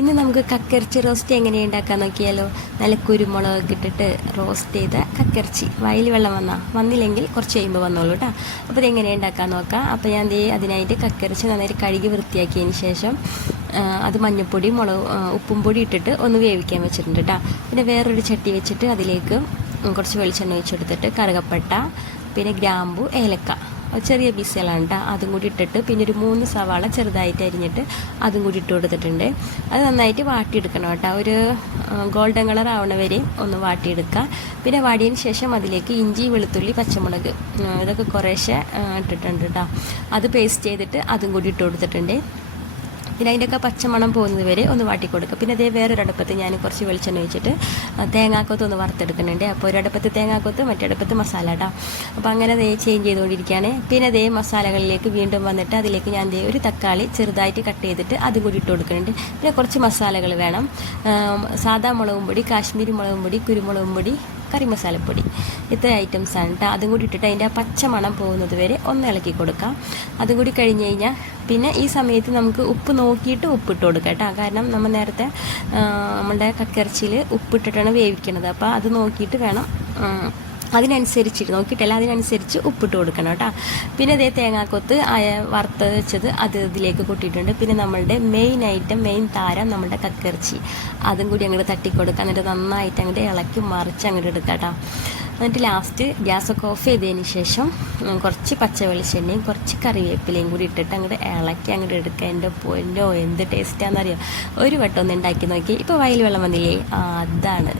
ഇന്ന് നമുക്ക് കക്കിറച്ചി റോസ്റ്റ് എങ്ങനെ ഉണ്ടാക്കാൻ നോക്കിയാലോ? നല്ല കുരുമുളക് ഇട്ടിട്ട് റോസ്റ്റ് ചെയ്ത കക്കിറച്ചി വയൽ വെള്ളം വന്നാൽ വന്നില്ലെങ്കിൽ കുറച്ച് കഴിയുമ്പോൾ വന്നോളൂ കേട്ടോ അപ്പോൾ ഇതെങ്ങനെ ഉണ്ടാക്കാൻ നോക്കാം? അപ്പോൾ ഞാൻ ദേ അതിനായിട്ട് കക്കിറച്ചി നന്നായിട്ട് കഴുകി വൃത്തിയാക്കിയതിന് ശേഷം അത് മഞ്ഞൾപ്പൊടി മുളക് ഉപ്പും പൊടി ഇട്ടിട്ട് ഒന്ന് വേവിക്കാൻ വെച്ചിട്ടുണ്ട് കേട്ടോ പിന്നെ വേറൊരു ചട്ടി വെച്ചിട്ട് അതിലേക്ക് കുറച്ച് വെളിച്ചെണ്ണ ഒഴിച്ചെടുത്തിട്ട് കറുകപ്പട്ട പിന്നെ ഗ്രാമ്പു ഏലക്ക. ചെറിയ പീസുകളാണ് കേട്ടോ അതും കൂടി ഇട്ടിട്ട് പിന്നെ ഒരു മൂന്ന് സവാള ചെറുതായിട്ട് അരിഞ്ഞിട്ട് അതും കൂടി ഇട്ട് കൊടുത്തിട്ടുണ്ട്. അത് നന്നായിട്ട് വാട്ടിയെടുക്കണം കേട്ടോ. ഒരു ഗോൾഡൻ കളർ ആവണ വരെ ഒന്ന് വാട്ടിയെടുക്കുക. പിന്നെ വാടിയതിന് ശേഷം അതിലേക്ക് ഇഞ്ചി വെളുത്തുള്ളി പച്ചമുളക് ഇതൊക്കെ കുറേശ്ശെ ഇട്ടിട്ടുണ്ട് കേട്ടോ. അത് പേസ്റ്റ് ചെയ്തിട്ട് അതും കൂടി ഇട്ട് കൊടുത്തിട്ടുണ്ട്. പിന്നെ അതിന്റെയൊക്കെ പച്ചമണം പോകുന്നത് വരെ ഒന്ന് വാട്ടി കൊടുക്കുക പിന്നെ അതേ വേറൊരടുപ്പത്ത് ഞാൻ കുറച്ച് വെളിച്ചെണ്ണ ഒഴിച്ചിട്ട് തേങ്ങാക്കൊത്ത് ഒന്ന് വറുത്തെടുക്കുന്നുണ്ട്. അപ്പോൾ ഒരടുപ്പത്ത് തേങ്ങാക്കൊത്ത് മറ്റടുപ്പത്ത് മസാല ഇടാം അപ്പോൾ അങ്ങനെ അതേ ചേഞ്ച് ചെയ്തുകൊണ്ടിരിക്കുകയാണ്. പിന്നെ അതേ മസാലകളിലേക്ക് വീണ്ടും വന്നിട്ട് അതിലേക്ക് ഞാൻ ഒരു തക്കാളി ചെറുതായിട്ട് കട്ട് ചെയ്തിട്ട് അതും കൂടി ഇട്ട് കൊടുക്കുന്നുണ്ട്. പിന്നെ കുറച്ച് മസാലകൾ വേണം. സാധാ മുളകും പൊടി കാശ്മീരി മുളകും പൊടി കുരുമുളകും പൊടി കറി മസാലപ്പൊടി ഇത്ര ഐറ്റംസാണ് കേട്ടോ അതും കൂടി ഇട്ടിട്ട് അതിന്റെ ആ പച്ച മണം പോകുന്നത് വരെ ഒന്ന് ഇളക്കി കൊടുക്കാം. അതും കൂടി കഴിഞ്ഞ് കഴിഞ്ഞാൽ പിന്നെ ഈ സമയത്ത് നമുക്ക് ഉപ്പ് നോക്കിയിട്ട് ഉപ്പിട്ട് കൊടുക്കാം കേട്ടോ. കാരണം നമ്മൾ നേരത്തെ നമ്മുടെ കക്കിറച്ചിയിൽ ഉപ്പിട്ടിട്ടാണ് വേവിക്കണത്. അപ്പോൾ അത് നോക്കിയിട്ട് വേണം അതിനനുസരിച്ച് അതിനനുസരിച്ചിട്ട് നോക്കിയിട്ടല്ല അതിനനുസരിച്ച് ഉപ്പിട്ട് കൊടുക്കണം കേട്ടോ. പിന്നെ ഇതേ തേങ്ങാക്കൊത്ത് വറുത്ത് വെച്ചത് അത് ഇതിലേക്ക് കൊട്ടിയിട്ടുണ്ട്. പിന്നെ നമ്മളുടെ മെയിൻ ഐറ്റം മെയിൻ താരം നമ്മുടെ കക്കിറച്ചി. അതും കൂടി അങ്ങോട്ട് തട്ടിക്കൊടുക്കുക എന്നിട്ട് നന്നായിട്ട് അങ്ങോട്ട് ഇളക്കി മറിച്ച് അങ്ങോട്ട് എടുക്കാം കേട്ടോ. എന്നിട്ട് ലാസ്റ്റ് ഗ്യാസൊക്കെ ഓഫ് ചെയ്തതിന് ശേഷം കുറച്ച് പച്ച വെളിച്ചെണ്ണയും കുറച്ച് കറിവേപ്പിലയും കൂടി ഇട്ടിട്ട് അങ്ങോട്ട് ഇളക്കി അങ്ങോട്ട് എടുക്കുക. എന്റെ പൊന്നോ എന്ത് ടേസ്റ്റാണെന്നറിയോ ഒരു വട്ടം ഒന്ന് ഉണ്ടാക്കി നോക്കി. ഇപ്പോൾ വയൽ വെള്ളം വന്നില്ലേ? അതാണ്.